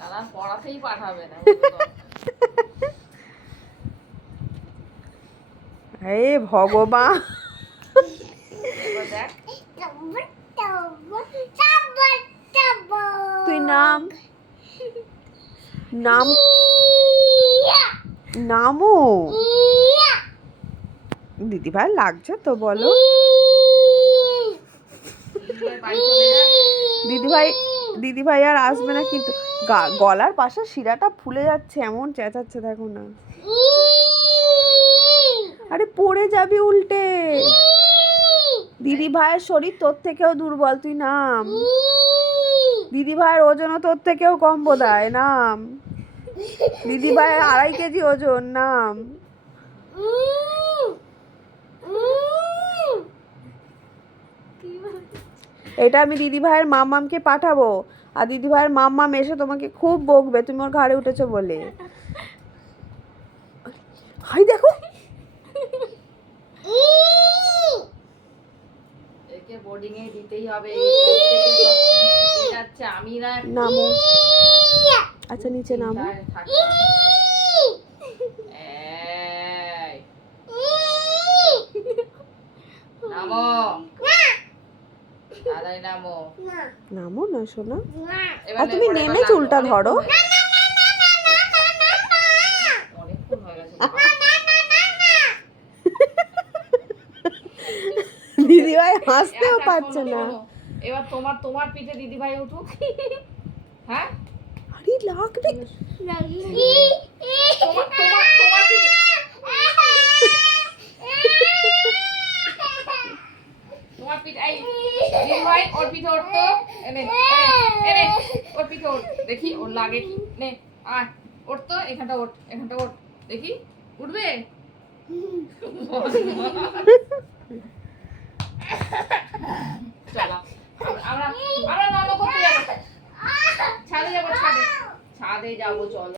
দাদা পড়াতেই পাঠাবে না। হে ভগবান, এবার দেখ তুই নাম নাম নামো। দিদি ভাই লাগছে তো বলো। দিদি ভাই আর আসবে না, কিন্তু গলার পাশে শিরাটা ফুলে যাচ্ছে, এমন চেঁচাচ্ছে দেখো না। আরে পড়ে যাবি উল্টে। দিদি ভাইয়ের শরীর তোর থেকেও দুর্বল, তুই নাম। দিদি ভাইয়ের ওজনও তোর থেকেও কম বোধহয়, নাম। দিদি ভাইয়ের 2.5 কেজি ওজন, নাম। এটা আমি দিদি ভাইয়ের মাম্মামকে পাঠাবো, আর দিদি ভাইয়ের মাম্মাম এসে তোমাকে খুব বকবে তুমি ওর ঘাড়ে উঠেছো বলে। হাই দেখো, একে বোর্ডিং এ দিতেই হবে। যাচ্ছে আমি না নামো। আচ্ছা নিচে নামো। নামো দাদাই নামো। নামো না শোনা। আর তুমি নেমে চুলটা ধরো। অনেকক্ষণ হয়ে গেছে। দিদি ভাই হাসতেও পারছে না। এবার তোমার পিঠে দিদি ভাই উঠুক। হ্যাঁ আরে লাগবে। তোমার পিঠে এই দিদি ভাই ওর পিঠে উঠতো। এনে এনে ওর পিঠে ওঠ দেখি ওর লাগে কি। নে আয় উঠতো, এখানটা ওঠ, এখানটা ওঠ দেখি উঠবে। চলো আমরা নানো করতে যাবো, ছাদে যাবো, ছাদে যাবো চলো।